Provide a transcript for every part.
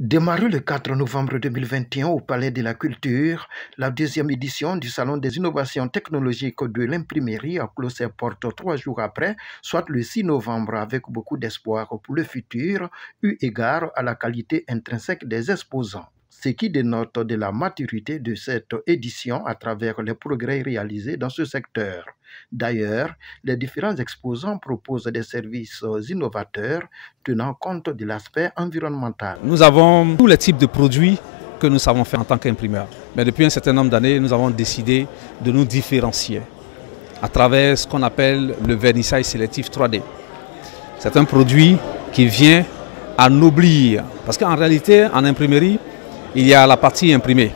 Démarré le 4 novembre 2021 au Palais de la Culture, la deuxième édition du Salon des innovations technologiques de l'imprimerie a clos ses portes 3 jours après, soit le 6 novembre, avec beaucoup d'espoir pour le futur, eu égard à la qualité intrinsèque des exposants. Ce qui dénote de la maturité de cette édition à travers les progrès réalisés dans ce secteur. D'ailleurs, les différents exposants proposent des services innovateurs tenant compte de l'aspect environnemental. Nous avons tous les types de produits que nous savons faire en tant qu'imprimeurs. Mais depuis un certain nombre d'années, nous avons décidé de nous différencier à travers ce qu'on appelle le vernissage sélectif 3D. C'est un produit qui vient ennoblir, parce qu'en réalité, en imprimerie, il y a la partie imprimée.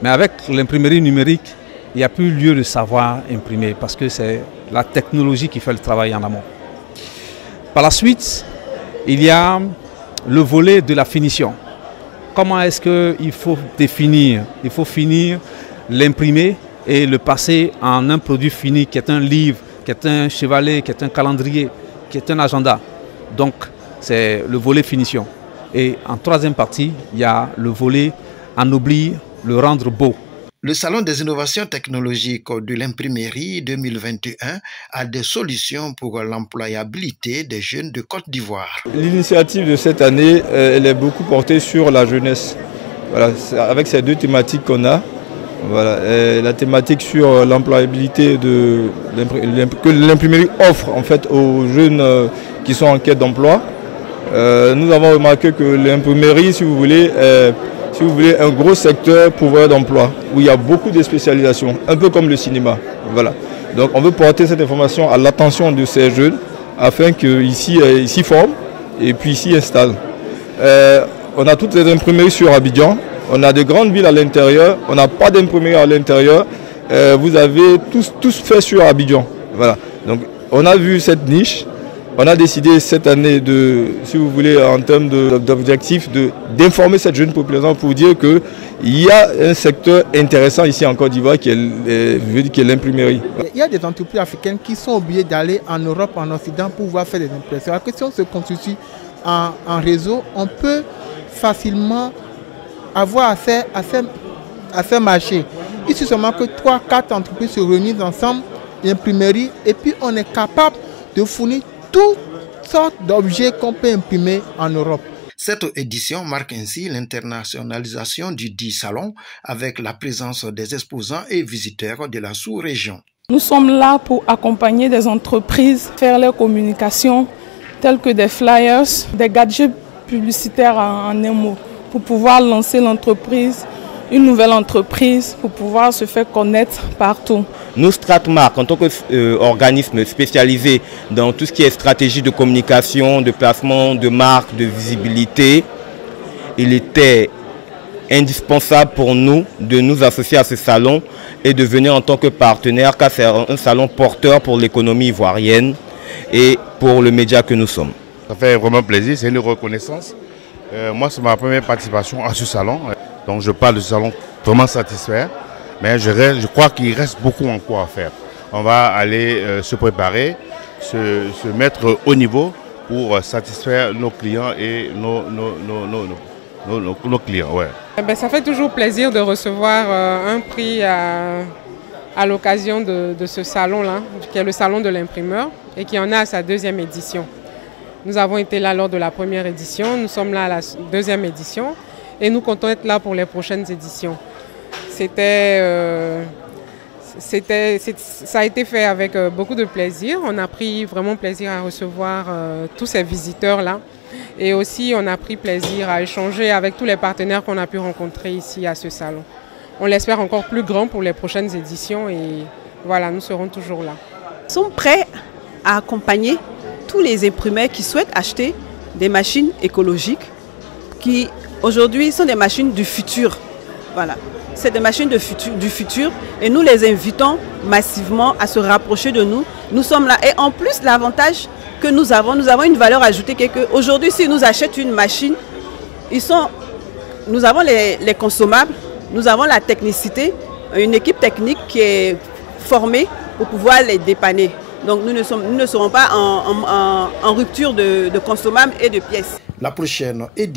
Mais avec l'imprimerie numérique, il n'y a plus lieu de savoir imprimer parce que c'est la technologie qui fait le travail en amont. Par la suite, il y a le volet de la finition. Comment est-ce qu'il faut définir? Il faut finir l'imprimer et le passer en un produit fini qui est un livre, qui est un chevalet, qui est un calendrier, qui est un agenda. Donc, c'est le volet finition. Et en troisième partie, il y a le volet ennoblir, le rendre beau. Le Salon des innovations technologiques de l'imprimerie 2021 a des solutions pour l'employabilité des jeunes de Côte d'Ivoire. L'initiative de cette année, elle est beaucoup portée sur la jeunesse. Voilà, avec ces deux thématiques qu'on a. Voilà, la thématique sur l'employabilité que l'imprimerie offre en fait aux jeunes qui sont en quête d'emploi. Nous avons remarqué que l'imprimerie, si vous voulez, un gros secteur pourvoyeur d'emploi, où il y a beaucoup de spécialisations, un peu comme le cinéma. Voilà. Donc on veut porter cette information à l'attention de ces jeunes, afin qu'ils s'y forment et puis s'y installent. On a toutes les imprimeries sur Abidjan, on a des grandes villes à l'intérieur, on n'a pas d'imprimerie à l'intérieur. Vous avez tous fait sur Abidjan. Voilà. Donc on a vu cette niche. On a décidé cette année si vous voulez, en termes d'objectifs, d'informer cette jeune population pour dire qu'il y a un secteur intéressant ici en Côte d'Ivoire qui est l'imprimerie. Il y a des entreprises africaines qui sont obligées d'aller en Europe, en Occident pour pouvoir faire des impressions. La question se constitue en réseau. On peut facilement avoir accès à ces marchés. Il suffit seulement que 3-4 entreprises se réunissent ensemble, l'imprimerie, et puis on est capable de fournir toutes sortes d'objets qu'on peut imprimer en Europe. Cette édition marque ainsi l'internationalisation du dit salon avec la présence des exposants et visiteurs de la sous-région. Nous sommes là pour accompagner des entreprises, faire leur communication, telles que des flyers, des gadgets publicitaires en un mot, pour pouvoir lancer l'entreprise, une nouvelle entreprise, pour pouvoir se faire connaître partout. Nous, Stratmark, en tant qu'organisme spécialisé dans tout ce qui est stratégie de communication, de placement de marque, de visibilité, il était indispensable pour nous de nous associer à ce salon et de venir en tant que partenaire, car c'est un salon porteur pour l'économie ivoirienne et pour le média que nous sommes. Ça fait vraiment plaisir, c'est une reconnaissance. Moi, c'est ma première participation à ce salon. Donc je parle de ce salon vraiment satisfait, mais je crois qu'il reste beaucoup encore à faire. On va aller se préparer, se mettre au niveau pour satisfaire nos clients et nos clients. Ouais. Ça fait toujours plaisir de recevoir un prix à l'occasion de ce salon-là, qui est le salon de l'imprimeur et qui en a à sa deuxième édition. Nous avons été là lors de la première édition, nous sommes là à la deuxième édition. Et nous comptons être là pour les prochaines éditions. Ça a été fait avec beaucoup de plaisir. On a pris vraiment plaisir à recevoir tous ces visiteurs-là. Et aussi, on a pris plaisir à échanger avec tous les partenaires qu'on a pu rencontrer ici à ce salon. On l'espère encore plus grand pour les prochaines éditions et voilà, nous serons toujours là. Nous sommes prêts à accompagner tous les imprimeurs qui souhaitent acheter des machines écologiques qui aujourd'hui sont des machines du futur. Voilà. C'est des machines du futur et nous les invitons massivement à se rapprocher de nous. Nous sommes là et en plus l'avantage que nous avons une valeur ajoutée qui est qu'aujourd'hui si nous achetons une machine, nous avons les consommables, nous avons la technicité, une équipe technique qui est formée pour pouvoir les dépanner. Donc nous ne serons pas en rupture de consommables et de pièces. La prochaine édition